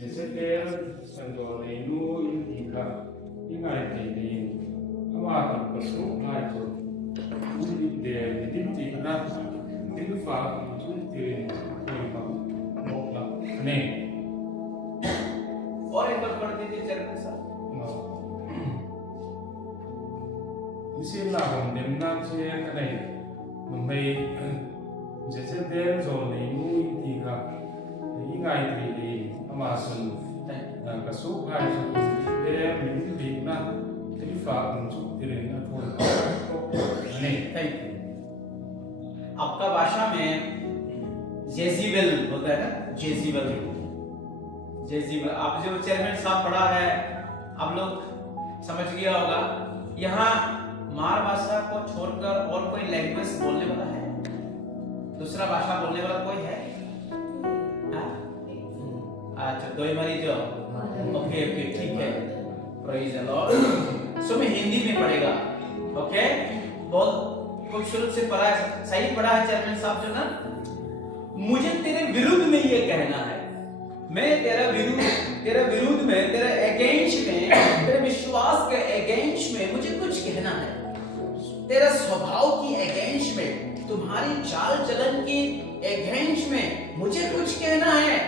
Jezebel sandone nu indika ingai tini ama kasu hai tu uni de dinti na dinfa tunti ni mokla ne और एक बार पढ़ दीजिए चरण के साथ। इसी लाभ निम्ना से कहीं Mumbai Jezebel zone nu indika ingai tini ama sun kasu hai tu de minti na dinfa tunti ni ne thank you. आपका भाषा में जेजीबेल होता है ना, जेजीबेल। जेजीबेल आप जो चेयरमैन साहब पढ़ा है आप लोग समझ गया होगा। यहाँ मार भाषा को छोड़कर और कोई लैंग्वेज बोलने वाला है? दूसरा भाषा बोलने वाला कोई है? अच्छा दो ही मरीज हो। ओके ओके ठीक है, प्रेज द लॉर्ड। सो मैं हिंदी में पढ़ेगा। ओके बहुत खूबसूरत से पढ़ा है, सही पढ़ा है चेयरमैन साहब जो ना। मुझे तेरे विरुद्ध में ये कहना है, मैं तेरे विरुद्ध में, तेरे अगेंस्ट में, तेरे विश्वास के अगेंस्ट में मुझे कुछ कहना है। तेरे स्वभाव की अगेंस्ट में, तुम्हारी चाल चलन की अगेंस्ट में मुझे कुछ कहना है।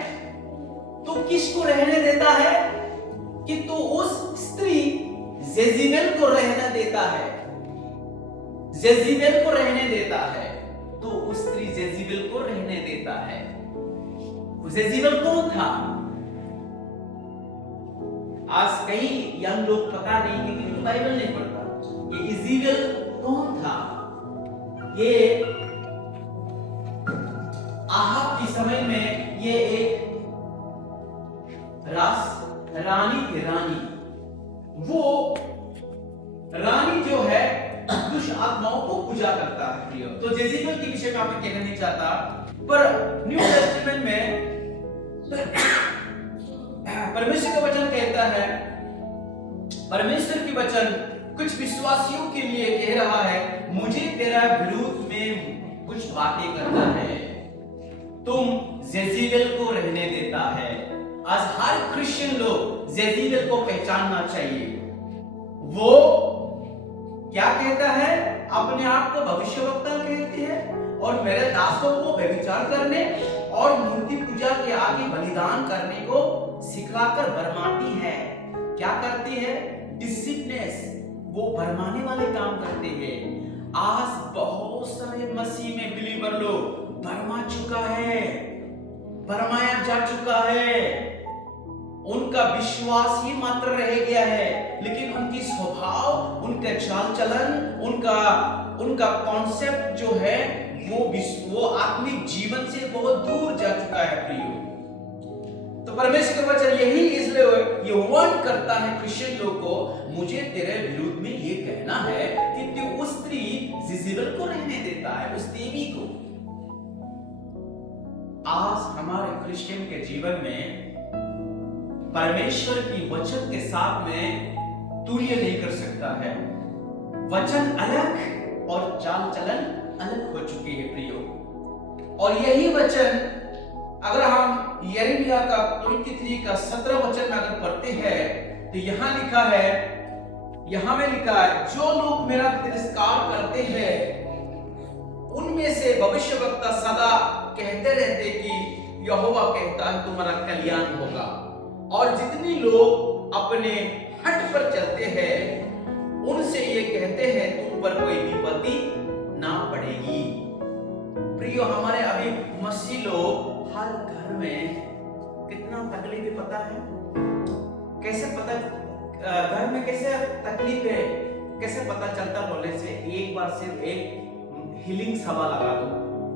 तू किसको रहने देता है कि तू उस स्त्री जेजीबेल को रहने देता है? जेजीबेल को रहने देता है, तो उस स्त्री जेजीबेल को रहने देता है। जेजीबेल कौन था? आज कई यंग लोग पता नहीं क्योंकि बाइबल नहीं पढ़ता ये इजेबेल कौन था। ये आहाब के समय में ये एक रानी थी। वो रानी जो है दुष्ट आत्माओं को पूजा करता है। तो जेजीबेल के विषय में मैं कहना नहीं चाहता, पर न्यू टेस्टामेंट में परमेश्वर का वचन कहता है, परमेश्वर की वचन कुछ विश्वासियों के लिए कह रहा है, मुझे तेरा विरोध में कुछ बातें करना है, तुम जेजीबेल को रहने देता है। आज हर क्रिश्चियन लोग जेजीबेल को पहचानना चाहिए। वो क्या कहता है? अपने आप को भविष्यवक्ता कहते हैं और मेरे दासों को व्यभिचार करने और मूर्ति पूजा के आगे बलिदान करने को सिखलाकर भरमाती है। क्या करती है? डिसिप्लिनेस, वो भरमाने वाले काम करते हैं। आज बहुत सारे मसीह में बिलीवर लोग भरमा चुका है, भरमाया जा चुका है। उनका विश्वास ही मात्र रह गया है, लेकिन उनकी स्वभाव, उनका चाल चलन, उनका कॉन्सेप्ट जो है वो आत्मिक जीवन से बहुत दूर जा चुका है प्रियो। तो परमेश्वर का वचन यही इसलिए ये वार्न करता है क्रिश्चियन लोग को, मुझे तेरे विरुद्ध में ये कहना है कि तू उस स्त्री जेजीबेल को रहने देता है, उस देवी को। आज हमारे क्रिश्चियन के जीवन में परमेश्वर की वचन के साथ में तुल्य नहीं कर सकता है। वचन अलग और चाल चलन अलग हो चुकी है प्रियो। और यही वचन अगर हम यिर्मयाह का 23 का 17 वचन में अगर पढ़ते हैं तो यहां लिखा है, यहां में लिखा है, जो लोग मेरा तिरस्कार करते हैं उनमें से भविष्यवक्ता सदा कहते रहते कि यहोवा कहता है तुम्हारा कल्याण होगा। और जितने लोग अपने हट पर चलते हैं उनसे ये कहते हैं तुम पर कोई विपत्ति ना पड़ेगी। प्रियो, हमारे अभी मसीह लोग हर घर में कितना तकलीफ है पता है? कैसे पता घर में कैसे तकलीफ है कैसे पता चलता? बोलने से एक बार सिर्फ एक हीलिंग सभा लगा दो,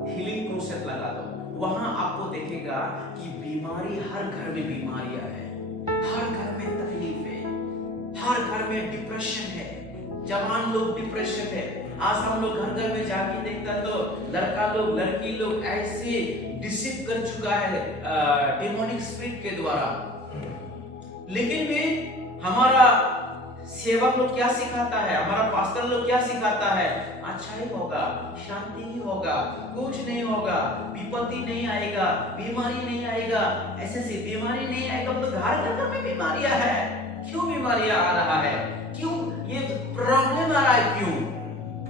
हीलिंग क्रूसेट लगा दो, वहां आपको देखेगा कि बीमारी, हर घर में बीमारियां है, हर घर में तकलीफ है, हर घर में डिप्रेशन है, जवान लोग डिप्रेशन है। आज हम लोग घर घर में जाके देखता तो लड़का लोग, लड़की लोग ऐसे डिसिप कर चुका है डेमोनिक स्पिरिट के द्वारा। लेकिन भी हमारा सेवक लोग क्या सिखाता है, हमारा पास्टर लोग क्या सिखाता है, अच्छा ही होगा, शांति ही होगा, कुछ नहीं होगा, विपत्ति नहीं आएगा, बीमारी नहीं आएगा, ऐसे बीमारी नहीं आएगा। तो घर में बीमारियां है, क्यों बीमारियां आ रहा है, क्यों ये प्रॉब्लम आ रहा है, क्यों?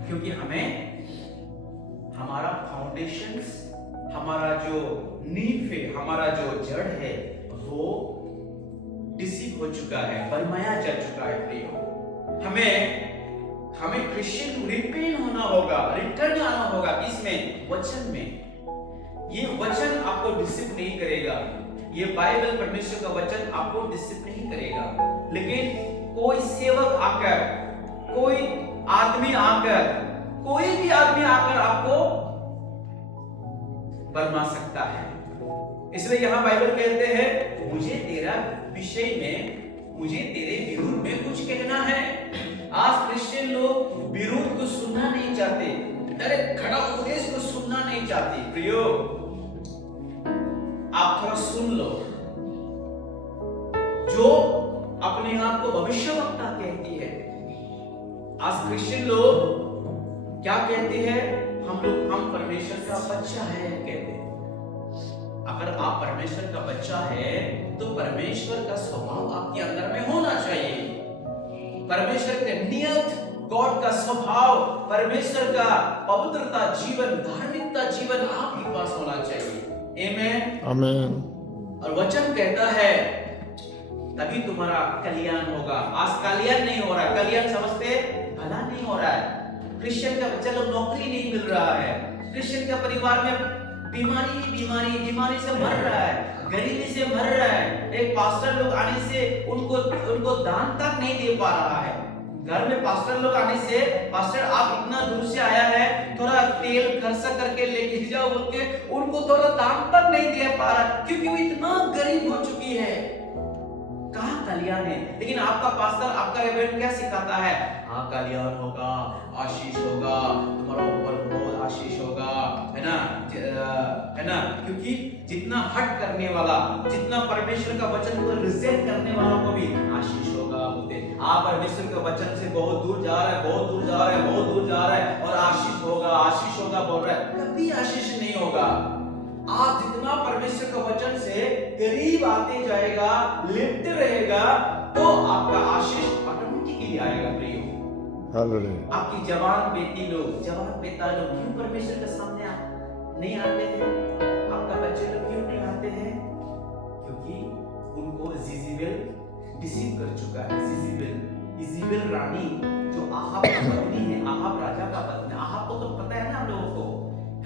क्योंकि हमें हमारा फाउंडेशंस, हमारा जो नींव है, हमारा जो जड़ है, वो डिसीव हो चुका है, बरमाया जा चुका है प्रियो। हमें क्रिश्चियन रिपेंट होना होगा, रिटर्न आना होगा, किसमें? वचन में। ये वचन आपको डिसिप्लिन नहीं करेगा, ये बाइबल परमेश्वर का वचन आपको डिसिप्लिन नहीं करेगा। लेकिन कोई सेवक आकर, कोई आदमी आकर, कोई भी आदमी आकर आपको बरमा सकता है। इसलिए यहां बाइबल कहते हैं, मुझे तेरा विषय में, मुझे तेरे विरोध में कुछ कहना है। आज क्रिश्चियन लोग विरोध को सुनना नहीं चाहते, डायरेक्ट खड़ा उपदेश को सुनना नहीं चाहते। प्रियो, आप थोड़ा सुन लो। जो अपने आप को भविष्यवक्ता कहती है, आज क्रिश्चियन लोग क्या कहते हैं? हम परमेश्वर का बच्चा है कहते हैं। अगर आप परमेश्वर का बच्चा है तो परमेश्वर का स्वभाव आपके अंदर में होना चाहिए। परमेश्वर के नियत, गॉड का स्वभाव, परमेश्वर का पवित्रता जीवन, धार्मिकता जीवन आपके पास होना चाहिए। आमेन, आमेन। और वचन कहता है तभी तुम्हारा कल्याण होगा। आज कल्याण नहीं हो रहा है, कल्याण समझते भला नहीं हो रहा है। क्रिश्चियन का बच्चा लोग नौकरी नहीं मिल रहा है, क्रिश्चियन का परिवार में बीमारी से मर रहा है, गरीबी से मर रहा है। एक पास्टर लोग आने से उनको दान तक नहीं दे पा रहा है। घर में पास्टर लोग आने से, पास्टर आप इतना दूर से आया है, थोड़ा तेल खर्चा करके लेके जाओ बोल के उनको थोड़ा दान तक नहीं दे पा रहा, क्योंकि वो इतना गरीब हो चुकी है। कहाँ कल्याण है? लेकिन आपका पास्टर, आपका इवेंट क्या सिखाता है? हाँ, कल्याण होगा, आशीष होगा, तुम्हारा ऊपर बहुत आशीष होगा, है ना, है ना? क्योंकि जितना हट करने वाला, जितना परमेश्वर का वचन को रिजेक्ट करने वालों को भी आशीष होगा बोलते। आप परमेश्वर के वचन से बहुत दूर जा रहा है, बहुत दूर जा रहा है, बहुत दूर जा रहा है, और आशीष होगा बोल रहा है, कभी आशीष नहीं होगा। आप जितना परमेश्वर के वचन से करीब आते जाएगा, लिपटे रहेगा, तो आपका आशीष ऑटोमेटिकली आएगा प्रियो। हालेलुया। आपकी जवान बेटी लोग, जवान बेटा लोग क्यों परमेश्वर के सामने नहीं आते हैं? आपका बच्चे लोग क्यों नहीं आते हैं? क्योंकि उनको जिजेबेल डिसीव कर चुका है। इजेबेल रानी जो आहाब की पत्नी है, आहाब राजा का पत्नी, आहाब को तो पता है ना हम लोगों को,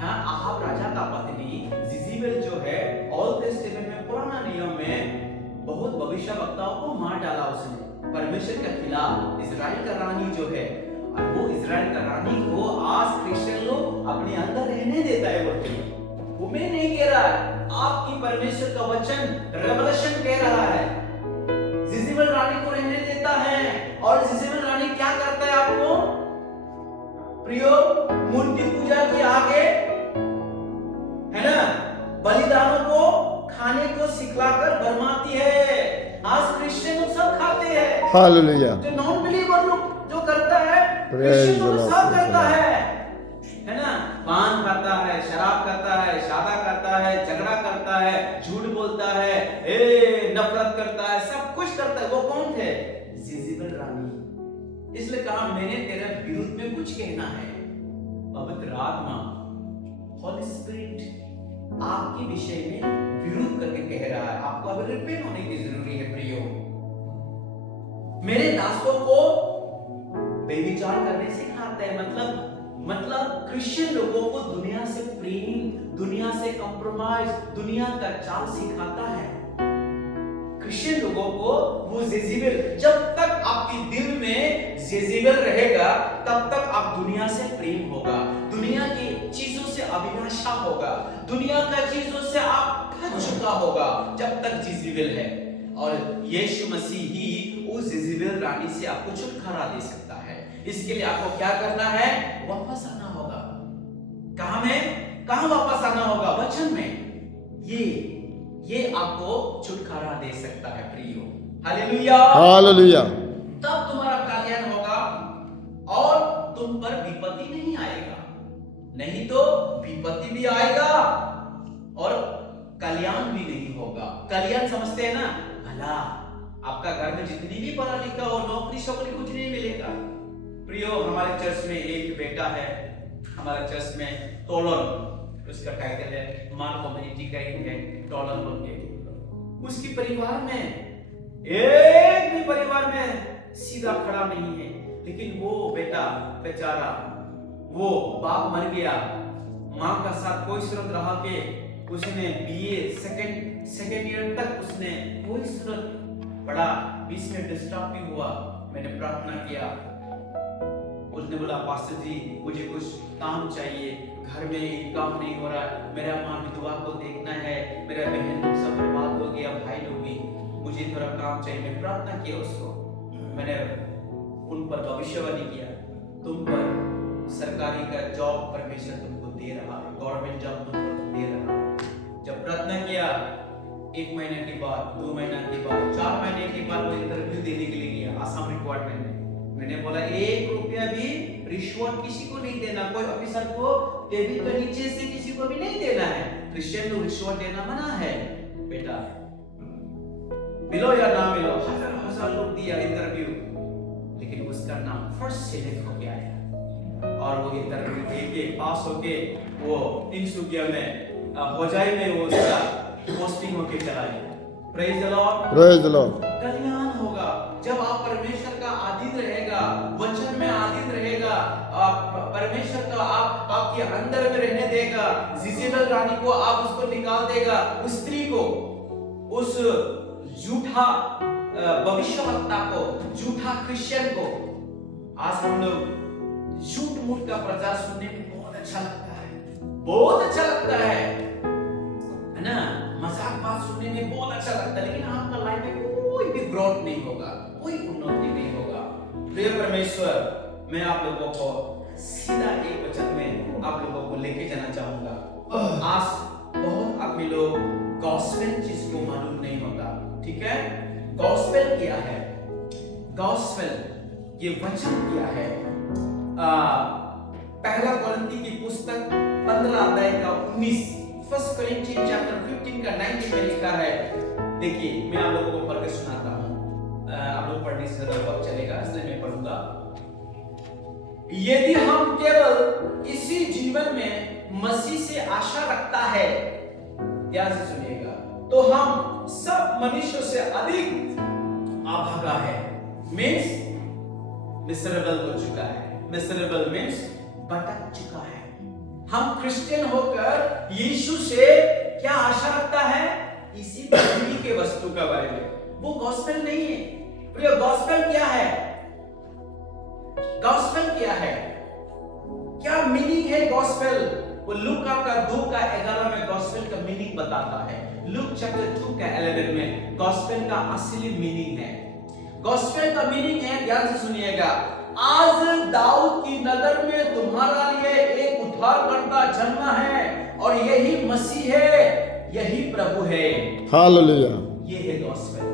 हाँ, आहाब राजा का पत्नी जिजेबेल जो है, ओल्ड टेस्टामेंट में, पुराना नियम में बहुत भविष्यवक्ताओं को मार डाला उसने परमेश्वर के खिलाफ। इजराइल का रानी जो है, और वो इजराइल का रानी को आज क्रिश्चियन लोग अपने अंदर रहने देता है। वो मैं नहीं कह रहा है, आपकी परमेश्वर का वचन रेवलेशन कह रहा है, जिजेबेल रानी को रहने देता है। और जिजेबेल रानी क्या करता है आपको प्रियो? मूर्ति पूजा के आगे, है ना, बलिदानों को खाने को सिखलाकर बरमाती है। आज क्रिश्चियन लोग सब खाते हैं। हालेलुया। जो नॉन बिलीवर लोग जो करता है, क्रिश्चियन लोग सब करता है ना? पान खाता है, शराब करता है, शादा करता है, झगड़ा करता है, झूठ बोलता है, नफरत करता है, सब कुछ करता है। वो कौन थे? जिजेबेल रानी। इसलिए कहा मैंने तेरे विरुद्ध में कुछ कहना है। पवित्र आत्मा, होली स्पिरिट आपके विषय में विरोध करके कह रहा है। आपको अब रिपेंट होने की जरूरी है प्रियो। मेरे दासों को बेविचार करने सिखाते हैं, मतलब क्रिश्चियन लोगों को दुनिया से प्रेम, दुनिया से कॉम्प्रोमाइज, दुनिया का चाल सिखाता है। क्रिश्चियन लोगों को वो जेजेबेल, जब तक आपके दिल में जेजेबेल रहेगा तब तक आप दुनिया से प्रेम होगा, दुनिया की चीजों से अभिलाषा होगा, दुनिया का चीजों से आप थक चुका होगा जब तक जेजेबेल है। और यीशु मसीह ही उस जेजेबेल रानी से आपको छुटकारा दे सकता है। इसके लिए आपको क्या करना है? वापस आना होगा। कहां वापस आना होगा? वचन में। ये आपको छुटकारा दे सकता है प्रियो। Hallelujah, hallelujah. तब तुम्हारा और तुम पर विपत्ति नहीं आएगा, नहीं तो विपत्ति भी आएगा और कल्याण भी नहीं होगा। कल्याण समझते हैं ना, भला। आपका घर में जितनी भी पढ़ा लिखा हो, नौकरी शौकरी कुछ नहीं मिलेगा। प्रियो, हमारे चर्च में एक बेटा है, हमारे चर्च में टॉलर उसका टाइटल है, मान कम्युनिटी का ही है, टॉलर बोल के। उसकी परिवार में एक भी परिवार में सीधा खड़ा नहीं है, लेकिन वो बेटा बेचारा, वो बाप मर गया, माँ का साथ कोई सूरत रहा के उसने बीए सेकेंड ईयर तक उसने कोई सूरत पढ़ा, बीच में डिस्टर्ब भी हुआ। मैंने प्रार्थना किया, उसने बोला पास्टर जी मुझे कुछ काम चाहिए, घर में इनकम नहीं हो रहा, मेरा माँ विधवा को देखना है, मेरा बहन लोग सब बर्बाद हो गया, भाई लोग भी, मुझे थोड़ा काम चाहिए। मैं प्रार्थना किया उसको, मैंने उन पर भविष्यवाणी किया, तुम पर सरकारी का जॉब परमेश्वर तुमको दे रहा है, गवर्नमेंट जॉब तुमको दे रहा है। जब प्रार्थना किया, 1 महीने के बाद, 2 महीने के बाद, 4 महीने के बाद वो इंटरव्यू देने के लिए गया आसाम रिक्वायरमेंट में। मैंने बोला 1 रुपया भी रिश्वत किसी को नहीं देना, कोई ऑफिसर को टेबल के नीचे से किसी को भी नहीं देना है। क्रिश्चियन को रिश्वत देना मना है बेटा, मिलो या ना मिलो, हजार लोग दिया इंटरव्यू, लेकिन उसका नाम फर्स्ट सिलेक्ट हो गया है और वो इंटरव्यू देके पास होके वो तिनसुकिया में होजाई में वो उसका पोस्टिंग होके चला गया। Praise the lord, praise the lord. कल्याण होगा जब आप परमेश्वर का अधीन रहेगा, वचन में अधीन रहेगा, परमेश्वर का आप आपके अंदर में रहने देगा। जिजेबेल रानी को आप उसको निकाल देगा, उस स्त्री को, उस झूठा भविष्यवक्ता को, झूठा क्रिश्चियन को। आज हम लोग झूठ मूठ का प्रचार सुनने में बहुत अच्छा लगता है, बहुत अच्छा लगता है ना, मजाक बात सुनने में बहुत अच्छा लगता है, लेकिन आपका लाइफ में कोई भी ग्रोथ नहीं होगा, कोई उन्नति नहीं होगा। प्रिय परमेश्वर, मैं आप लोगों को सीधा एक वचन में आप लोगों को लेके जाना चाहूंगा। आज बहुत आदमी लोग गॉस्पेल चीज को मालूम नहीं होता, ठीक है? गॉस्पेल क्या है? गॉस्पेल ये वचन क्या है? पहला कोरिन्थी की पुस्तक 15 अध्याय का 19, फर्स्ट कोरिन्थियंस चैप्टर 15 का 19 में लिखा है। देखिए, मैं आप लोगों को पढ़ के सुनाता हूँ, आप लोग पढ़ने से ज्यादा वक्त चलेगा, इसलिए मैं पढ़ूंगा। यदि हम केवल इसी जीवन में मसीह से आशा रखता है, ध्यान से सुनिएगा, तो हम सब मनुष्यों से अधिक अभागा है। मीन्स मिसरेबल हो चुका है। मिसरेबल मीन्स भटक चुका है। हम क्रिश्चियन होकर यीशु से क्या आशा रखता है? इसी पृथ्वी के वस्तु का बारे में। वो गॉस्पेल नहीं है। प्रिय, गॉस्पेल क्या है? गॉस्पेल क्या है? क्या मीनिंग है गॉस्पेल? वो लूक का 2 का 11 में गॉस्पेल का मीनिंग बताता है। लूक चैप्टर 2 का 11 में गॉस्पेल का असली मीनिंग है। गॉस्पेल का मीनिंग है, ध्यान से सुनिएगा, आज दाऊद की नगर में तुम्हारा लिए एक उद्धारकर्ता जन्मा है और यही मसीह है, यही प्रभु है। हालेलुया। ये है गॉस्पेल।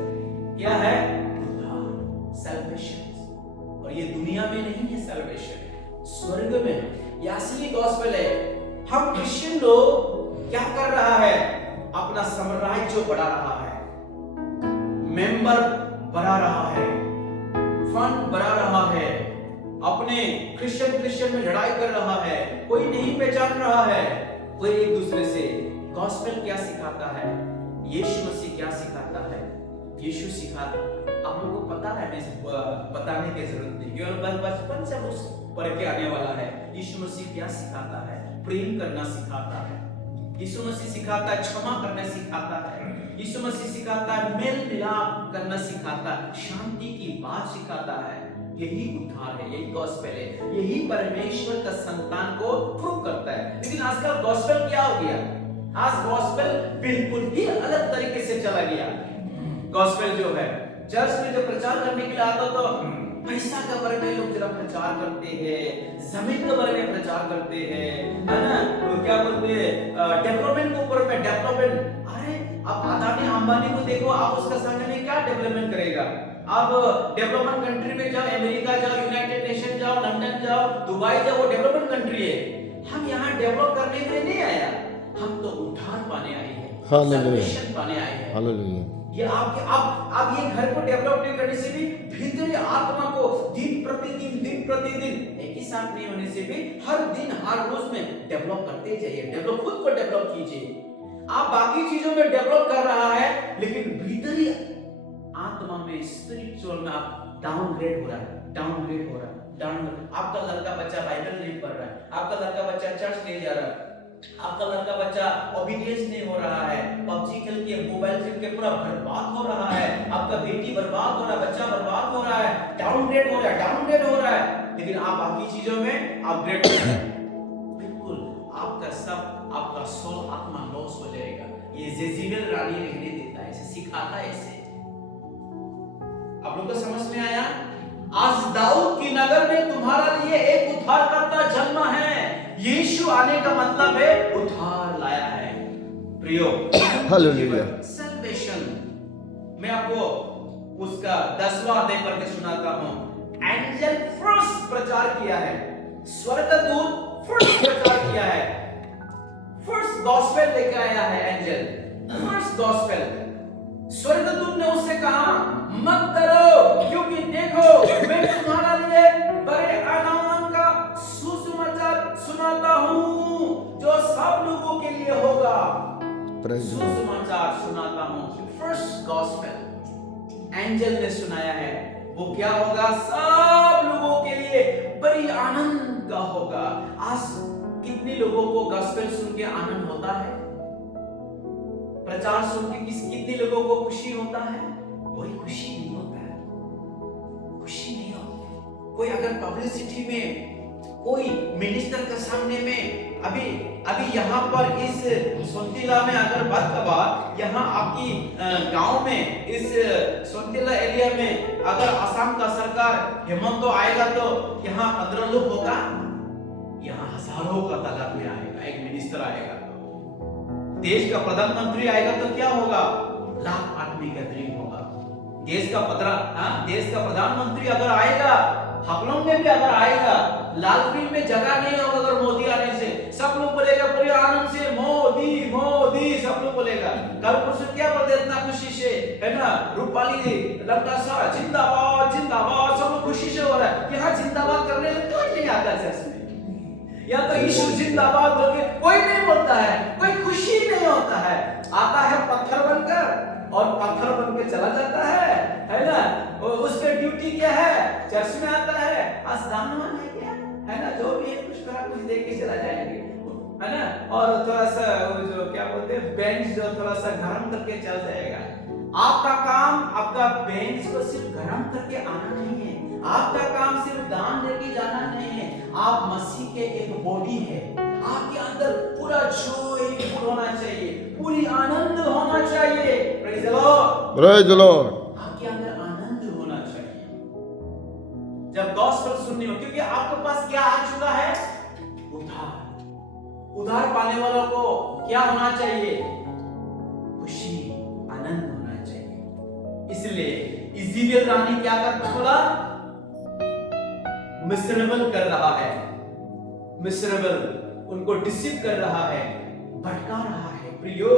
क्या है? उद्धार, सैल्वेशन। और ये दुनिया में नहीं है सैल्वेशन, स्वर्ग में है। ये असली गॉस्पेल है। हम क्रिश्चियन लोग क्या कर रहा है? अपना साम्राज्य बढ़ा रहा है, मेंबर बढ़ा रहा है, फंड बढ़ा रहा है, अपने क्रिश्चियन में लड़ाई कर रहा है, कोई नहीं पहचान रहा है कोई एक दूसरे से। गॉस्पेल क्या सिखाता है? यीशु मसीह क्या सिखाता है? यीशु सिखाता, आप लोगों को पता है, मैं बताने की जरूरत नहीं, क्योंकि बचपन से वो पढ़ के आने वाला है। यीशु मसीह क्या सिखाता है? प्रेम करना सिखाता है। यीशु मसीह सिखाता है क्षमा करना सिखाता है। यीशु मसीह सिखाता है मेल मिलाप करना सिखाता है, शांति की बात सिखाता है। यही उद्धार है, यही गॉस्पेल है, यही परमेश्वर का संतान को प्रूव करता है। लेकिन आजकल गॉस्पेल क्या हो गया? आज गॉस्पेल बिल्कुल ही अलग तरीके से चला गया। गॉस्पेल जो है, चर्च में जो प्रचार करने के लिए आता तो पैसा के बारे में लोग जरा प्रचार करते हैं, जमीन के बारे में प्रचार करते हैं, है ना? तो क्या बोलते हैं, डेवलपमेंट के ऊपर में डेवलपमेंट। अरे अब अदानी अंबानी को देखो, आप उसका सामने में क्या डेवलपमेंट करेगा? अब डेवलपमेंट कंट्री में जाओ, अमेरिका जाओ, यूनाइटेड नेशन जाओ, लंदन जाओ, दुबई जाओ, वो डेवलपमेंट कंट्री है। हम यहाँ डेवलप करने के लिए नहीं आया, हम तो उद्धार पाने आए हैं, सल्वेशन पाने आए हैं। हालेलुया। ये आपके अब ये घर को डेवलप नहीं करने से भी भीतरी आत्मा को दिन प्रतिदिन एक ही साथ नहीं होने से भी हर दिन हर रोज में डेवलप करते जाइए, डेवलप खुद को डेवलप कीजिए। आप बाकी चीजों में डेवलप कर रहा है, लेकिन भीतरी आत्मा में स्पिरिचुअल में आप डाउनग्रेड हो रहा है, डाउनग्रेड हो रहा है, डाउनग्रेड। आपका लड़का बच्चा बाइबल नहीं पढ़ रहा है, आपका लड़का बच्चा चर्च नहीं जा रहा है, आपका लड़का बच्चा ओबीडियंस नहीं हो रहा है, पबजी खेल के मोबाइल खेल के पूरा बर्बाद हो रहा है, आपका बेटी बर्बाद हो रहा है, बच्चा बर्बाद हो रहा है, डाउनग्रेड हो रहा है, डाउनग्रेड हो रहा है, लेकिन आप बाकी चीजों में अपग्रेड हो रहे हैं। बिल्कुल आपका सब, आपका सोल आत्मा लॉस हो जाएगा। ये जेज़ेबेल रानी रहने देता है, इसे सिखाता है इसे। आप लोग को समझ में आया? आज दाऊद की नगर में तुम्हारा लिए एक उद्धारकर्ता जन्मा है। यीशु आने का मतलब है उद्धार लाया है। प्रियो, हालेलुया। सल्वेशन। मैं आपको उसका 10वां अध्याय पढ़ के सुनाता हूं। एंजल फर्स्ट प्रचार किया है, स्वर्गदूत फर्स्ट प्रचार किया है, फर्स्ट गॉस्पेल लेकर आया है एंजल, फर्स्ट गॉस्पेल। स्वर्गदूत ने उससे कहा मत डरो, क्योंकि देखो मैं तुम्हारा लिए बड़े आनंद का सुसमाचार सुनाता हूँ, जो सब लोगों के लिए होगा। सुसमाचार सुनाता हूँ, फर्स्ट गॉस्पेल एंजल ने सुनाया है। वो क्या होगा? सब लोगों के लिए बड़ी आनंद का होगा। आज कितने लोगों को गॉस्पेल सुन के आनंद होता है? प्रचार सुन के कितने लोगों को खुशी होता है? कोई खुशी नहीं होता है, खुशी नहीं होती। कोई अगर पब्लिसिटी में, कोई मिनिस्टर के सामने में, अभी यहाँ पर इस सोंतिला में अगर बात कबा, यहाँ आपकी गांव में इस सोंतिला एरिया में अगर असम का सरकार हेमंत तो आएगा तो यहाँ 15 लोग होगा, यहाँ हजारों का तादाद में आएगा। एक मिनिस्टर आएगा तो, देश का प्रधानमंत्री आएगा तो क्या होगा? लाख आदमी गैदरिंग होगा। देश का प्रधानमंत्री अगर आएगा, हापलॉन्ग में भी अगर आएगा, लाल किले में जगह नहीं होगा अगर मोदी आने से, सब लोग बोलेगा पूरे आनंद से मोदी मोदी, सब लोग बोलेगा। कल परसों क्या बोलते इतना खुशी से, है ना? रूपाली लंकासा जिंदाबाद जिंदाबाद, सब लोग खुशी से हो रहा है। यहाँ जिंदाबाद करने कोई नहीं आता चर्च में, या तो यीशु जिंदाबाद बोल के कोई नहीं बोलता है, कोई खुशी नहीं होता है। आता है पत्थर बनकर और पत्थर बन के चला जाता है ना? उसका ड्यूटी क्या है? चर्च में आता है, आज दानवान है क्या, है ना? जो भी है कुछ करा कुछ देख के चला जाएंगे, है ना? और थोड़ा सा जो क्या बोलते हैं बेंच जो थोड़ा सा गर्म करके चल जाएगा। आपका काम, आपका बेंच को सिर्फ गर्म करके आना नहीं है, आपका काम सिर्फ दान देके जाना नहीं है। आप मसीह के एक बॉडी है, आपके अंदर पूरा जॉय होना चाहिए, पूरी आनंद होना चाहिए। Praise the lord, praise the Lord. आपके अंदर आनंद होना चाहिए जब गॉस्पेल सुनने हो, क्योंकि आपके पास क्या आ चुका है? उद्धार पाने वालों को क्या होना चाहिए? खुशी, आनंद होना चाहिए। इसलिए इज़ेबेल रानी क्या करता बोला? मिसरेबल कर रहा है, मिसरेबल उनको डिसीव कर रहा है, भटका रहा है। प्रियो,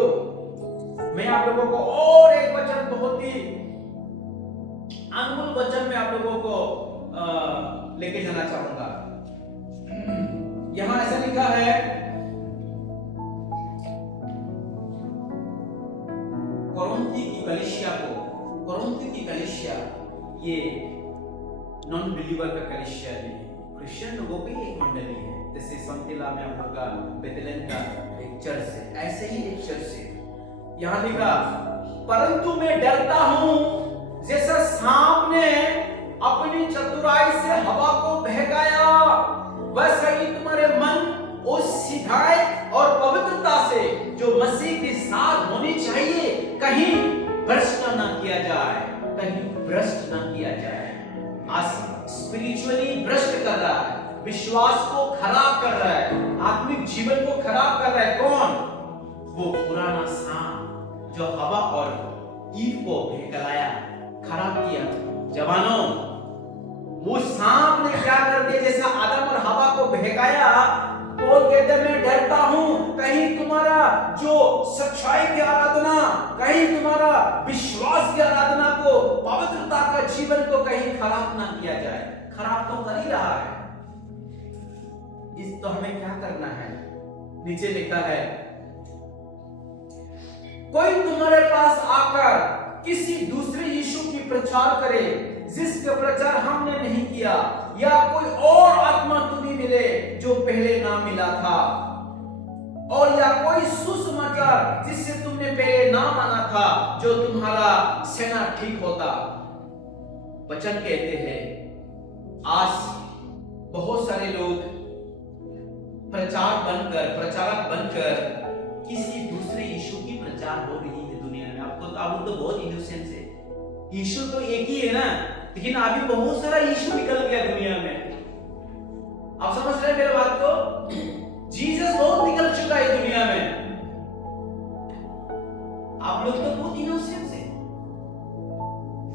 मैं आप लोगों को और एक वचन, बहुत ही अनमोल वचन में आप लोगों को लेके जाना चाहूंगा। यहां ऐसा लिखा है, कोरिन्थी की कलीसिया ये नॉन बिलीवर का कलीसिया नहीं है, क्रिश्चियन लोगों की एक मंडली है। जैसे संतिला में हम लोग का बेथलेहम का एक चर्च है, ऐसे ही एक चर्च है। यहाँ लिखा, परंतु मैं डरता हूं जैसा सांप ने अपनी चतुराई से हवा को बहकाया, वैसा ही तुम्हारे मन उस सिधाई और पवित्रता से जो मसीह के साथ होनी चाहिए कहीं भ्रष्ट ना किया जाए, कहीं भ्रष्ट ना किया जाए। आज स्पिरिचुअली भ्रष्ट कर रहा है, विश्वास को खराब कर रहा है, आत्मिक जीवन को खराब कर रहा है। कौन? वो पुराना सांप, जो हवा और ईव को बहकाया, खराब किया। जवानों, वो सांप ने क्या कर दिया? जैसा आदम और हवा को बहकाया, तो कहते मैं डरता हूं कहीं तुम्हारा जो सच्चाई की आराधना, कहीं तुम्हारा विश्वास की आराधना को, पवित्रता का जीवन को कहीं खराब ना किया जाए। खराब तो कर ही रहा है। इस तो हमें क्या करना है? नीचे लिखा है, कोई तुम्हारे पास आकर किसी दूसरे यीशु की प्रचार करे जिसका प्रचार हमने नहीं किया, या कोई और आत्मा तुम्हें मिले जो पहले ना मिला था, और या कोई सुसमाचार जिससे तुमने पहले ना माना था, जो तुम्हारा सेना ठीक होता। वचन कहते हैं आज बहुत सारे लोग प्रचारक बनकर किसी दूसरे यीशु की प्रचार हो रही है दुनिया में। आपको अब तो बहुत इनोसेंस है। यीशु तो एक ही है ना, लेकिन अभी बहुत सारा यीशु निकल गया दुनिया में। आप समझ रहे हैं मेरे बात को? जीसस बहुत निकल चुका है दुनिया में। आप लोग तो बहुत इनोसेंस है,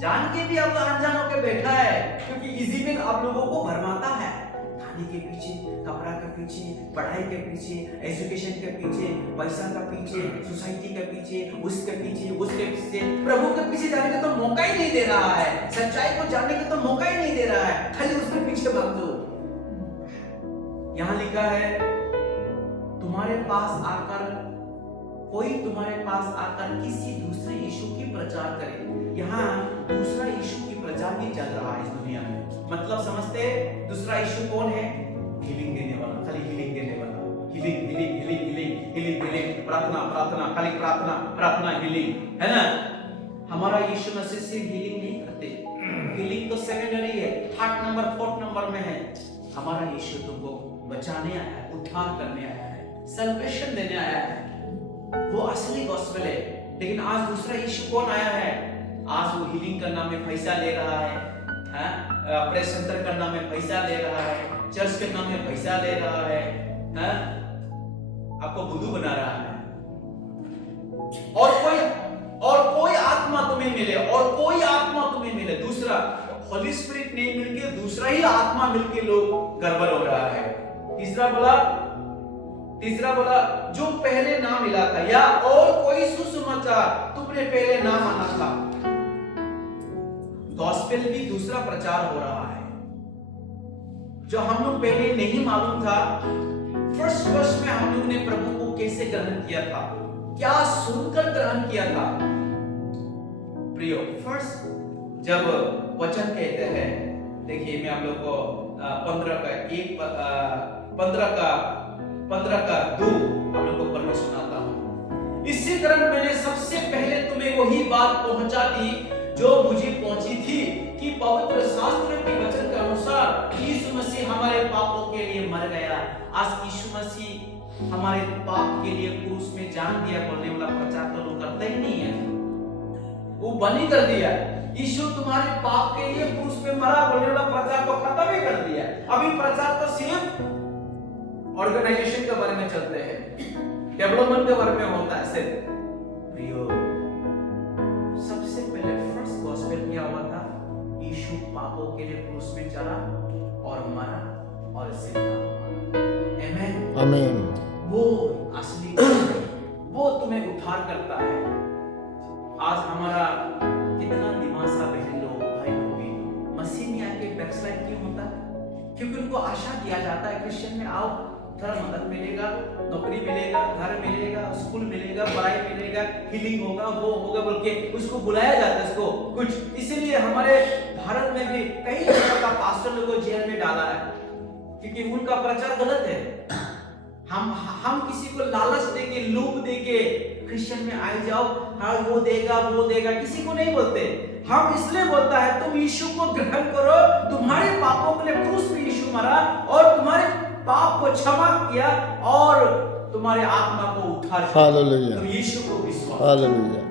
जान के भी आप अनजान होकर बैठा है, क्योंकि इज़ीबेल आप लोगों को भरमाता है। खाने के पीछे, कपड़ा के पीछे, पढ़ाई के पीछे, एजुकेशन के पीछे, पैसा के पीछे, सोसाइटी के पीछे, उसके पीछे, प्रभु के पीछे जाने का तो मौका ही नहीं दे रहा है। सच्चाई को जानने का तो मौका ही नहीं दे रहा है, खाली उसके पीछे भाग दो। यहां लिखा है, तुम्हारे पास आकर किसी दूसरे यीशु की प्रचार करे। यहाँ दूसरा यीशु की प्रचार भी चल रहा है इस दुनिया में। मतलब समझते, दूसरा यीशु कौन है? हीलिंग देने वाला, खाली हीलिंग देने वाला। हीलिंग, प्रार्थना, खाली प्रार्थना, हीलिंग, है ना? हमारा यीशु मसीह सिर्फ हीलिंग नहीं करते। हीलिंग तो सेकेंडरी है, थर्ड नंबर, फोर्थ नंबर में है। हमारा यीशु तुमको बचाने आया है, उद्धार करने आया है, सल्वेशन देने आया है। वो असली गॉस्पेल है। लेकिन आज दूसरा यीशु कौन आया है? आज वो हीलिंग करना में पैसा ले रहा है, प्रेस सेंटर करना में पैसा ले रहा है, चर्च करना में पैसा ले रहा है, आपको बुद्धू बना रहा है। और कोई आत्मा तुम्हें मिले, दूसरा होली स्पिरिट नहीं मिलके दूसरा ही आत्मा मिलके लोग गड़बड़ हो रहा है। तीसरा बोला जो पहले ना मिला था, या और कोई सुसमाचार तुमने पहले ना माना था। गॉस्पेल भी दूसरा प्रचार हो रहा है जो हम लोग पहले नहीं मालूम था। फर्स्ट वर्ष में हम लोग ने प्रभु को कैसे ग्रहण किया था, क्या सुनकर ग्रहण किया था। प्रियो, फर्स्ट जब वचन कहते हैं, देखिए मैं आप लोग को 15 का 2 आप लोग को पढ़ के सुनाता हूं। इसी तरह मैंने सबसे पहले तुम्हें वही बात पहुंचा दी जो मुझे पहुंची थी, कि पवित्र शास्त्र के वचन के अनुसार यीशु मसीह हमारे पापों के लिए मर गया। आज यीशु मसीह हमारे पाप के लिए क्रूस में जान दिया बोलने वाला प्रचार तो लोग करते ही नहीं है। वो बनी कर दिया, यीशु तुम्हारे पाप के लिए क्रूस पे मरा बोलने वाला प्रचार को खत्म ही कर दिया। अभी प्रचार तो सिर्फ ऑर्गेनाइजेशन के बारे में चलते हैं, डेवलपमेंट के बारे में होता है सिर्फ। प्रियो, सबसे पहले फर्स्ट गॉस्पेल क्या हुआ था? यीशु पापों के लिए क्रूस में चला और मरा और जिंदा हुआ। आमीन, आमीन। वो असली गॉस्पेल, वो तुम्हें उद्धार करता है। आज हमारा कितना दिमाग सा बहन लोग, भाई लोग मसीह में आके बैकस्लाइड क्यों होता है? क्योंकि उनको आशा दिया जाता है क्रिश्चियन में आओ, थोड़ा मदद मिलेगा, नौकरी मिलेगा, घर मिलेगा, स्कूल मिलेगा, पढ़ाई मिलेगा, हीलिंग होगा, वो होगा बोल के उसको बुलाया जाता है उसको कुछ। इसीलिए हमारे भारत में भी कई तरह का पास्टर लोगों को जेल में डाला है, क्योंकि उनका प्रचार गलत है। हम किसी को लालच देके, लूप देके क्रिश्चियन में आ जाओ, हाँ वो देगा, किसी को नहीं बोलते। हम इसलिए बोलता है तुम यीशु को ग्रहण करो, तुम्हारे पापों के लिए क्रूस पे यीशु मरा और तुम्हारे पाप को क्षमा किया और तुम्हारे आत्मा को उद्धार किया। हालेलुया। तुम यीशु को विश्वास, हालेलुया।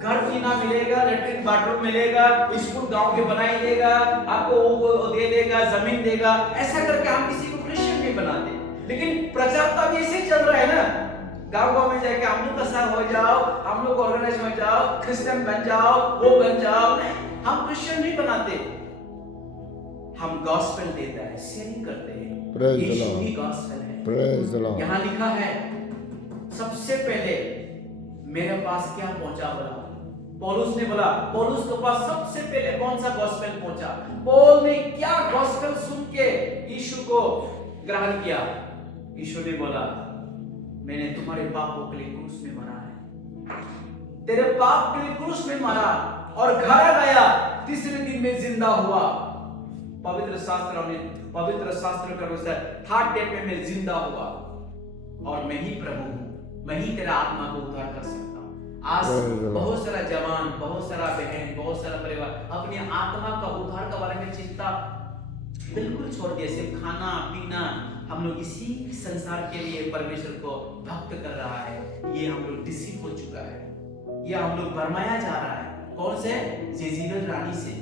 घर पीना मिलेगा, लेटरिन बाथरूम मिलेगा, स्कूल गांव के बनाई देगा, आपको वो दे देगा, जमीन देगा। ऐसा करके हम किसी को क्रिश्चियन भी बनाते, लेकिन प्रचार तो अभी ऐसे चल रहा है ना। गांव में जाके हम लोग का संग हो जाओ, हम लोग ऑर्गेनाइज हो जाओ, क्रिश्चियन बन जाओ, वो बन जाओ। नहीं, हम क्रिश्चियन नहीं बनाते, हम गॉस्पेल देता है, शेयरिंग करते हैं। Praise the Yeshu Lord. ही गॉस्पेल है। Praise the Lord. यहाँ लिखा है सबसे पहले मेरे पास क्या पहुंचा बोला, पौलुस ने बोला, पौलुस के पास सबसे पहले कौन सा गॉस्पेल पहुंचा? पौल ने क्या गॉस्पेल सुन के यीशु को ग्रहण किया? यीशु ने बोला, मैंने तुम्हारे पापों के लिए क्रूस में मरा है, तेरे पाप के लिए क्रूस में मरा और घर गया, तीसरे दिन में जिंदा हुआ। पवित्र शास्त्र के अनुसार थर्ड डे पे मैं जिंदा हुआ और मैं ही प्रभु हूं, मैं ही तेरा आत्मा को उद्धार कर सकता हूं। आज बहुत सारा जवान, बहुत सारा बहन, बहुत सारा परिवार अपनी आत्मा का उद्धार के बारे में चिंता बिल्कुल छोड़ दिया। सिर्फ खाना पीना, हम लोग इसी संसार के लिए परमेश्वर को भक्त कर रहा है। ये हम लोग डिसीव हो चुका है, ये हम लोग भरमाया जा रहा है। कौन से? जेजीबेल रानी से।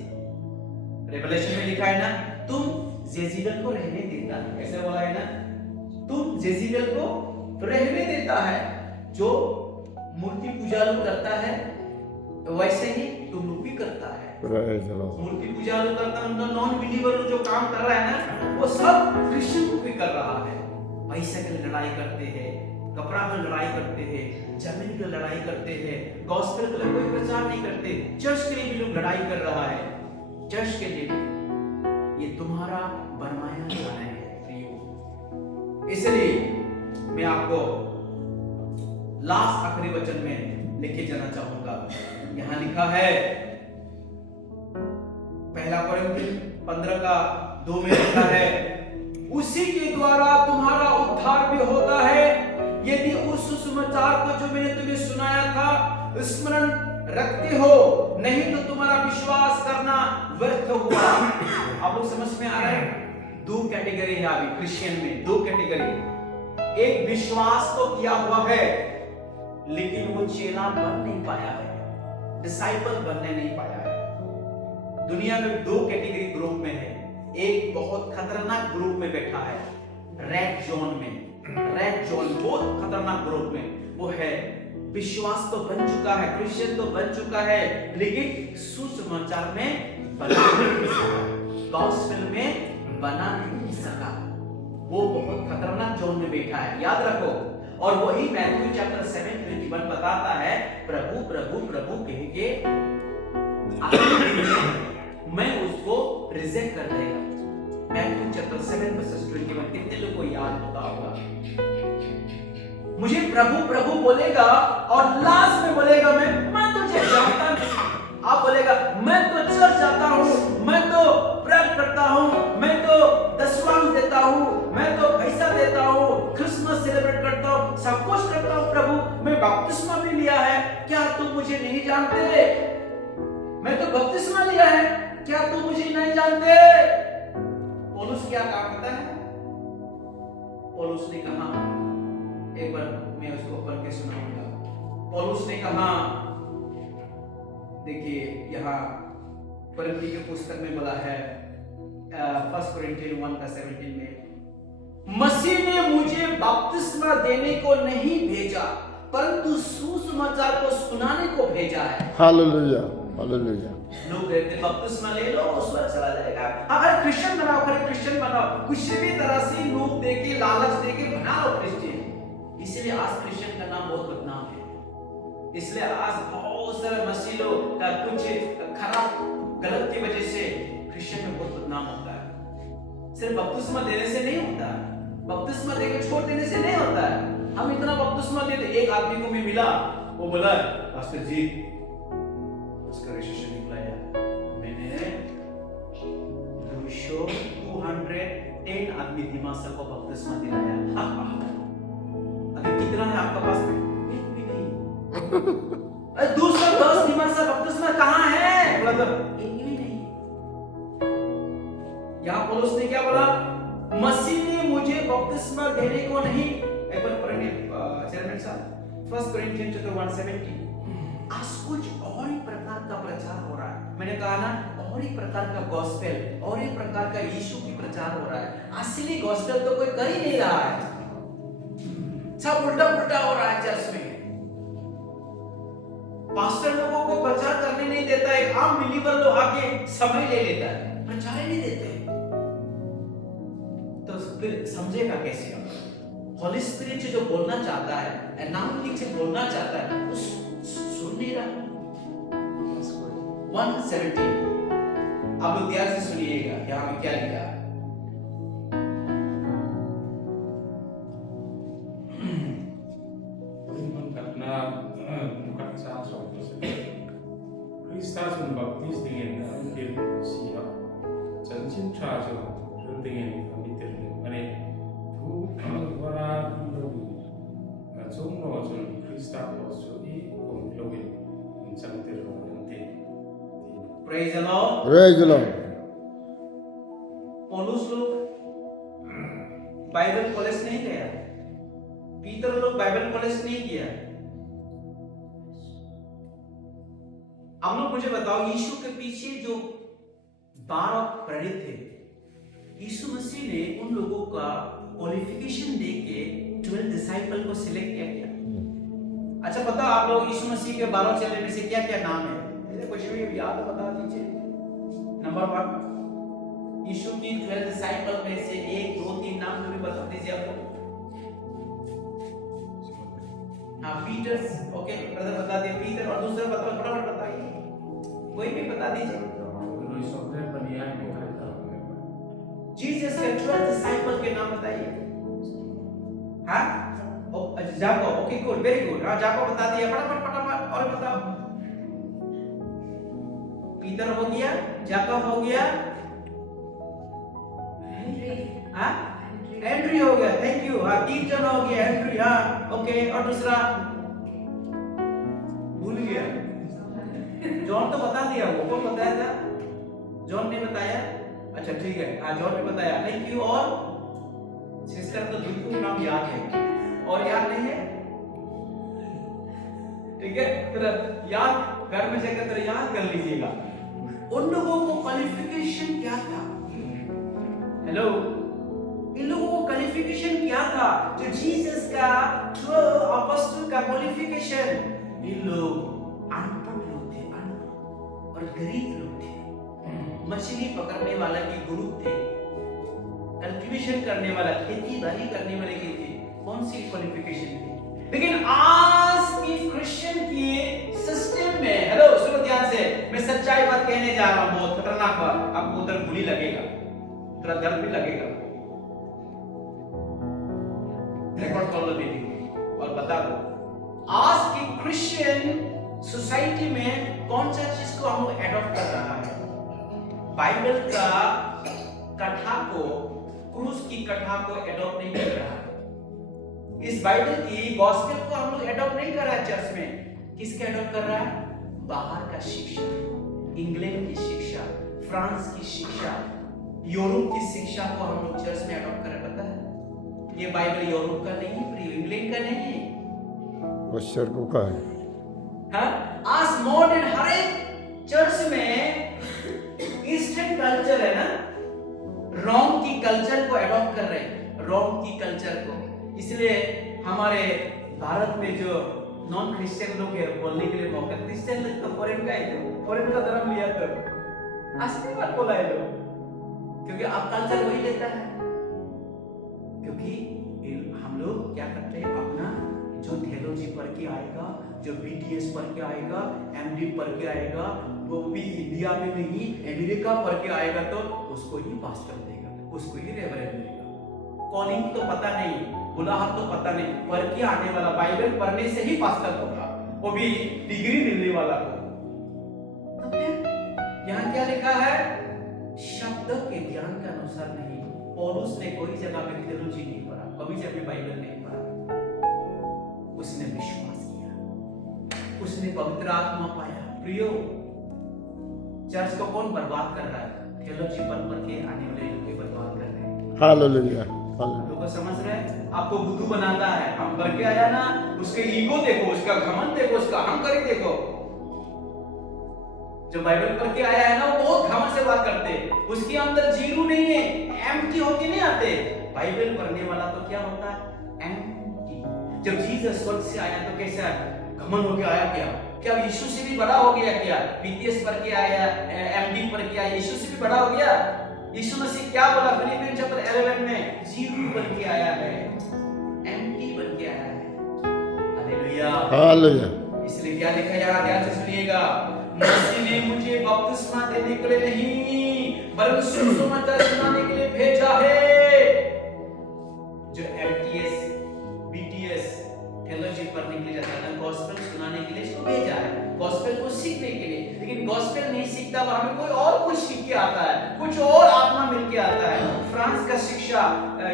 रेवलेशन में लिखा है ना, तुम जेजीबेल को रहने देता है, ऐसे बोला है ना, तुम जेजीबेल को रहने देता है। जो मूर्ति पूजालू करता है वैसे ही तुम लोग भी करता है। Praise the Lord. मूर्ति पूजालू करता है, नॉन बिलीवर जो काम कर रहा है ना, वो सब क्रिश्चियन को भी कर रहा है। पैसे के लिए लड़ाई करते हैं, कपड़ा में लड़ाई करते हैं, जमीन के लिए लड़ाई करते हैं, गॉस्पेल के लिए कोई प्रचार नहीं करते। चर्च के लिए भी लोग लड़ाई कर रहा है, चर्च के लिए भी। ये तुम्हारा बरमाया जा रहा है प्रियो। इसलिए मैं आपको लास्ट आखिरी वचन में लेके जाना चाहूंगा। यहां लिखा है, पहला कोरिन्थियन 15:2 में लिखा है, उसी के द्वारा तुम्हारा उद्धार भी होता है, यदि उस सुसमाचार को जो मैंने तुम्हें सुनाया था स्मरण रखते हो, नहीं तो तुम्हारा विश्वास करना व्यर्थ हुआ। आप लोग समझ में आ रहा है? दो कैटेगरी है अभी क्रिश्चियन में, दो कैटेगरी। एक विश्वास तो किया हुआ है लेकिन वो चेला बन नहीं पाया है, डिसाइपल बनने नहीं पाया है। दुनिया में दो कैटेगरी ग्रुप में है। एक बहुत खतरनाक ग्रुप में बैठा है, रेड जोन में, रेड जोन बहुत खतरनाक ग्रुप में वो है। विश्वास तो बन चुका है, क्रिश्चियन तो बन चुका है, लेकिन सुसमाचार में बना नहीं सका, गॉस्पेल में बना नहीं सका। वो बहुत खतरनाक जोन में बैठा है, याद रखो। और वही मैथ्यू चैप्टर 7:21 बताता है, प्रभु प्रभु प्रभु कह के मैं उसको रिजेक्ट कर देगा। मैथ्यू चैप्टर 7:21 कितने लोगों को याद होता होगा? मुझे प्रभु प्रभु बोलेगा और लास्ट में बोलेगा मैं तुझे जानता नहीं। आप बोलेगा मैं तो चर्च जाता हूँ, मैं तो प्रेयर करता हूँ, मैं तो दशवांश देता हूँ, मैं तो पैसा देता हूँ, क्रिसमस सेलिब्रेट करता हूँ, सब कुछ करता हूँ प्रभु, मैं बपतिस्मा भी लिया है, क्या तुम मुझे नहीं जानते? मैं तो बपतिस्मा लिया है, क्या तुम मुझे नहीं जानते? पौलुस क्या काम करता है? पौलुस ने कहा, एक बार मैं उसको पढ़ के सुनाऊंगा। पौलुस ने कहा, देखिए यहाँ कोरिन्थी के पुस्तक में बोला है 1 कोरिन्थियन 1:17 में, मसीह ने मुझे बपतिस्मा देने को नहीं भेजा परंतु सुसमाचार को सुनाने को भेजा है। Hallelujah, hallelujah. लोग कहते हैं बपतिस्मा ले लो स्वर्ग चला जाएगा। अगर क्रिश्चियन बनाओ, अगर क्रिश्चियन बनाओ, किसी भी तरह से लोग देके लालच देके बना लो क्रिश्चियन। इसलिए आज क्रिश्चियन का नाम बहुत बदनाम है। इसलिए आज बहुत सारे मसीह लोग का कुछ खराब गलत की वजह से क्रिश्चियन में बहुत बदनाम होता है। सिर्फ बपतिस्मा देने से नहीं होता है, बपतिस्मा देके छोड़ देने से नहीं होता है। हम इतना बपतिस्मा देते, एक आदमी को मैं मिला, वो बोला पास्टर जी उसका रजिस्ट्रेशन निकलाया, मैंने 210 आदमी दिमाग को बपतिस्मा दिलाया। अभी कितना है आपका पास? एक भी नहीं। 210 दिमाग से बपतिस्मा कहाँ है? बोला तो एक भी नहीं। यहाँ पौलुस ने क्या बोला? मसीह ने मुझे बपतिस्मा देने को नहीं। एक बार पढ़ेंगे चेयरमैन साहब 1 कोरिन्थियन चैप्टर 1:17। आज कुछ और ही प्रकार का प्रचार हो रहा है। मैंने कहा ना, और ही प्रकार का गॉस्पेल, और ही प्रकार का यीशु की प्रचार हो रहा है। असली गॉस्पेल तो कोई कर ही नहीं रहा है। सब उल्टा पुल्टा हो रहा है चर्च में। पास्टर लोगों को प्रचार करने नहीं देता है, आम बिलीवर लोग आके समय ले लेता है, प्रचार ही नहीं देते। तो फिर समझेगा कैसे? हॉली स्पिरिट जो बोलना चाहता है, एनाउंसिंग से बोलना चाहता है, वो सुन नहीं रहा। 117 आप लोग ध्यान से सुनिएगा यहां में क्या लिखा है। Kristus membaptis dengan air siap, janji trajo, dengan habitir mana tu orang lalu, macam macam Kristus osoi konfloin, macam terorante. Praise the Lord. Praise the Lord. पौलुस लोग बाइबल कॉलेज नहीं गया, पीटर लोग बाइबल कॉलेज नहीं किया। आप लोग मुझे बताओ, यीशु के पीछे जो 12 प्रेरित थे, यीशु मसीह ने उन लोगों का क्वालिफिकेशन देके 12 डिसाइपल को सिलेक्ट किया। अच्छा बताओ आप लोग, यीशु मसीह के 12 चेले में से क्या क्या नाम है? कुछ भी याद बता दीजिए। नंबर 1, यीशु की 12 डिसाइपल में से 1, 2, 3 नाम जो भी बता दीजिए आप लोग। हाँ, पीटर, ओके ब्रदर बता दिए पीटर, और दूसरा बताओ, फटाफट बताइए, कोई भी बता दीजिए। जीसस के 12 डिसाइपल के नाम बताइए। हाँ, जाको, ओके गुड, वेरी गुड। हाँ, जाको बता दिया, फटाफट और बताओ। पीटर हो गया, जाकब हो गया, हाँ एंड्री हो गया, थैंक यू। हाँ, 3 जन हो गया, एंड्री, हाँ ओके, और दूसरा भूल गया। जॉन तो बता दिया, वो कौन बताया था? जॉन ने बताया, अच्छा ठीक है, हाँ जॉन ने बताया, थैंक यू। और सिस्टर तो बिल्कुल नाम याद है, और याद नहीं है, ठीक है, फिर याद घर में जाकर तो याद कर लीजिएगा। उन लोगों को क्वालिफिकेशन क्या था? हेलो, इन लोगों को क्वालिफिकेशन क्या था? जो जीसस का 12 अपोस्टल का क्वालिफिकेशन, इन लोग अनपढ़ लोग थे, अनपढ़ और गरीब लोग थे, मछली पकड़ने वाला के ग्रुप थे, कल्टीवेशन करने वाला, खेती बाड़ी करने वाले के थे। कौन सी क्वालिफिकेशन थी? लेकिन आज की क्रिश्चियन की सिस्टम में, हेलो सुनो ध्यान से, मैं सच्चाई बात कहने जा रहा हूं, बहुत खतरनाक बात, आपको उधर बुरी लगेगा, थोड़ा दर्द भी लगेगा। रिकॉर्ड कर लो वीडियो और बता दो, आज की क्रिश्चियन सोसाइटी में कौन सा चीज को हम लोग एडॉप्ट कर रहा है? बाइबल का कथा को, क्रूस की कथा को एडॉप्ट नहीं कर रहा है। इस बाइबल की गॉस्पेल को हम लोग एडॉप्ट नहीं कर रहा है चर्च में। किसके एडॉप्ट कर रहा है? बाहर का शिक्षा, इंग्लैंड की शिक्षा, फ्रांस की शिक्षा, यूरोप की शिक्षा को हम लोग चर्च में एडॉप्ट कर रहे हैं। पता है ये बाइबल यूरोप का नहीं है, इंग्लैंड का नहीं है, रशिया का है। हाँ, आज मॉडर्न हर एक चर्च में ईस्टर्न कल्चर है ना, रोम की कल्चर को एडॉप्ट कर रहे हैं, रोम की कल्चर को। इसलिए हमारे भारत में जो नॉन क्रिश्चियन लोग हैं, बोलने के लिए मौका, क्रिश्चियन लोग तो फॉरेन का है, फॉरेन का धर्म लिया तो असली बात बोला है लोग, क्योंकि अब कल्चर वही लेता है। क्योंकि हम लोग क्या करते हैं, अपना जो थियोलॉजी पढ़ के आएगा, जो बीटीएस पढ़ के आएगा, एमडी पढ़ के आएगा, वो भी इंडिया में नहीं अमेरिका पढ़ के आएगा, तो उसको ही पास्टर देगा, उसको ही रेवरेंड देगा। कॉलिंग तो पता नहीं, बुलाहट तो पता नहीं, पढ़ के आने वाला, बाइबल पढ़ने से ही पास्टर होगा, वो भी डिग्री मिलने वाला को। तो फिर यहाँ क्या लिखा है? शब्द के ज्ञान के अनुसार नहीं। पौलुस ने कोई जगह में थियोलॉजी नहीं पढ़ा, कभी जब भी बाइबल नहीं पढ़ा, उसने विश्वास किया, उसने पवित्र आत्मा पाया। प्रियो, चर्च को कौन बर्बाद कर रहा है? थियोलॉजी पढ़ के आने वाले लोग बर्बाद कर रहे हैं। हालेलुया, लोग समझ रहे हैं? आपको बुद्धू बनाता है, हम भर के आया ना, उसके ईगो देखो, उसका घमंड देखो, उसका अहंकारी देखो। जो बाइबल पढ़ के आया है ना, वो बहुत घमंड से बात करते हैं, उसके अंदर जीरो नहीं है, एम्प्टी होके नहीं आते। बाइबल पढ़ने वाला तो क्या होता है? एम्प्टी। जब जीसस स्वर्ग से आया तो कैसा घमंड होके आया क्या यीशु से भी बड़ा हो गया क्या? बीटीएस पढ़ के आया, एमडी पढ़ के आया, यीशु से भी बड़ा हो गया? यीशु मसीह क्या बोला फिलिपियन चैप्टर 11 में? जीरो बन के आया है, एमडी बन के आया है। Hallelujah, hallelujah. इसलिए क्या लिखा यार, ध्यान से सुनिएगा, मसीह ने मुझे बपतिस्मा देने के लिए नहीं वरन सुसमाचार सुनाने के लिए भेजा है। जो एमटीएस बीटीएस थियोलॉजी पढ़ने के लिए जाता है, गॉस्पेल सुनाने के लिए इसको भेजा है, गॉस्पेल को सीखने के लिए। लेकिन गॉस्पेल नहीं सीखता, वह हमें कोई और कुछ सीख के आता है, कुछ और आत्मा मिल के आता है। फ्रांस का शिक्षा,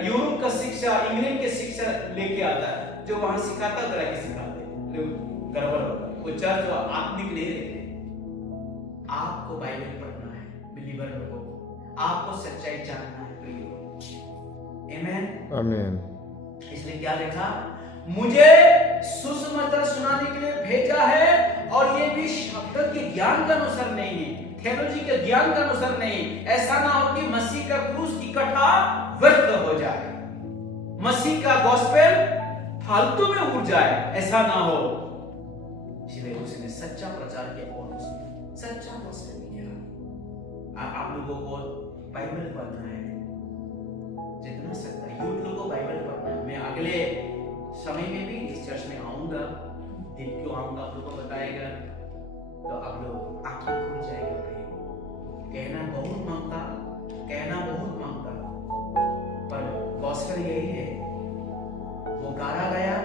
यूरोप का शिक्षा, इंग्लैंड के शिक्षा लेके आता है, जो वहां सिखाता तरह के सिखाते गड़बड़ होता है। वो चर्च आत्मिक नहीं रहते। आपको बाइबल पढ़ना है, बिलीवर लोगों को, आपको सच्चाई जानना है प्रियो। आमीन, आमीन। इसलिए क्या लिखा? मुझे सुसमाचार सुनाने के लिए भेजा है, और ये भी शब्द के ज्ञान का अनुसार नहीं है, थियोलॉजी के ज्ञान का अनुसार नहीं। ऐसा ना हो कि मसीह का क्रूस इकट्ठा व्यर्थ हो जाए, मसीह का गॉस्पेल फालतू में उड़ जाए, ऐसा ना हो। इसलिए उसने सच्चा प्रचार किया और उसने सच्चा गॉस्पेल किया। आप लोगों को बाइबल पढ़ना है जितना सकता है, यूथ लोगों को बाइबल पढ़ना है। मैं अगले समय में भी इस चर्च में आऊंगा, दिन क्यों आऊंगा आप लोगों को बताएगा, तो आप लोग आंखें खुल जाएगा। कहना बहुत मांगता, कहना बहुत मांगता, पर गॉस्पेल यही है, वो गारा गया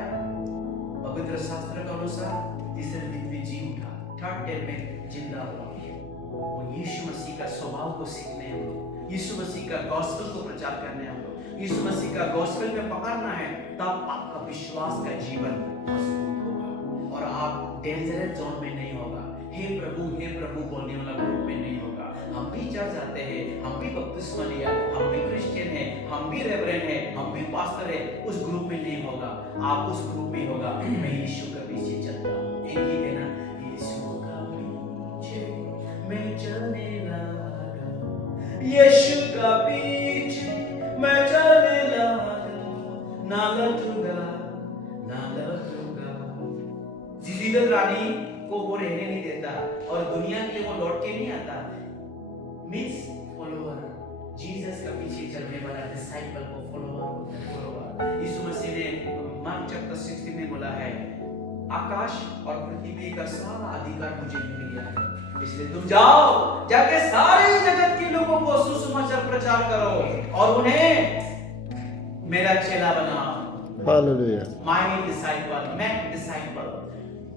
पवित्र शास्त्र के अनुसार, तीसरे दिन में जी उठा, थर्ड डे में जिंदा हुआ। वो यीशु मसीह का स्वभाव को सीखने हम लोग, यीशु मसीह का गॉस्पेल को प्रचार करने हम लोग, यीशु मसीह का गॉस्पेल में पकड़ना है, तब आपका विश्वास का जीवन मजबूत होगा और आप डेंजरस जोन में नहीं होगा, हे प्रभु बोलने वाला ग्रुप में नहीं होगा। हम भी चर्च जाते हैं, हम भी बपतिस्मा लिया, हम भी क्रिश्चियन है, हम भी रेवरेंड है, हम भी पास्टर है, उस ग्रुप में नहीं होगा। आप उस ग्रुप में होगा, मैं यीशु के पीछे चलता हूँ। एक ही है ना, यीशु का पीछे मैं चलने लगा, यीशु का पीछे मैं चलने लगा, ना लटूंगा ना लटूंगा। जिजीदल रानी को वो रहने नहीं देता और दुनिया के लिए वो लौट के नहीं आता। मींस फॉलोअर, जीसस का पीछे चलने वाला डिसाइपल को फॉलोअर। यीशु मसीह ने मार्क चैप्टर 16 में बोला है, आकाश और पृथ्वी का सारा अधिकार मुझे मिल गया है, इसलिए तुम जाओ, जाके सारे जगत के लोगों को सुसमाचार प्रचार करो और उन्हें मेरा चेला बनाओ। हालेलुया। माय डिसाइपल, मैं डिसाइपल,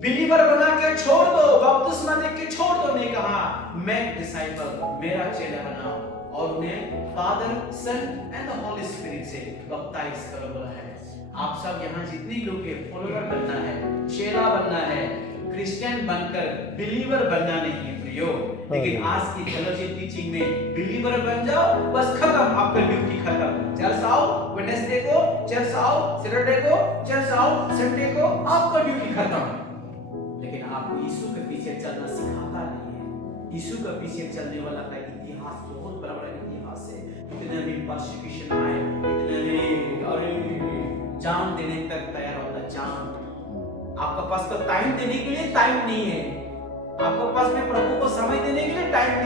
बिलीवर बना के छोड़ दो, बपतिस्मा दे के छोड़ दो, ने कहा मैं डिसाइपल, मेरा चेला बनाओ और उन्हें Father, Son and the Holy Spirit से बपटाइज करो बोला है। आप सब यहाँ जितने लोग हैं, फॉलोअर बनना है, चेला बनना है, क्रिश्चियन बनकर बिलीवर बनना नहीं है प्रियो। लेकिन आज की थियोलॉजी टीचिंग में बिलीवर बन जाओ, बस खत्म, आपका ड्यूटी खत्म। चर्च आओ वेडनेसडे को, चर्च आओ सैटरडे को, चर्च आओ संडे को, आपका ड्यूटी खत्म। लेकिन आपको यीशु के पीछे चलना सिखाता नहीं है। यीशु के पीछे चलने वाला का इतिहास बहुत बड़ा बड़ा इतिहास है। इतने भी परसिक्यूशन आए, इतने अरे जान देने तक तैयार होता, जान। आपका पास तो टाइम देने के लिए टाइम नहीं है, आपके पास में प्रभु को समय देने के लिए टाइम नहीं।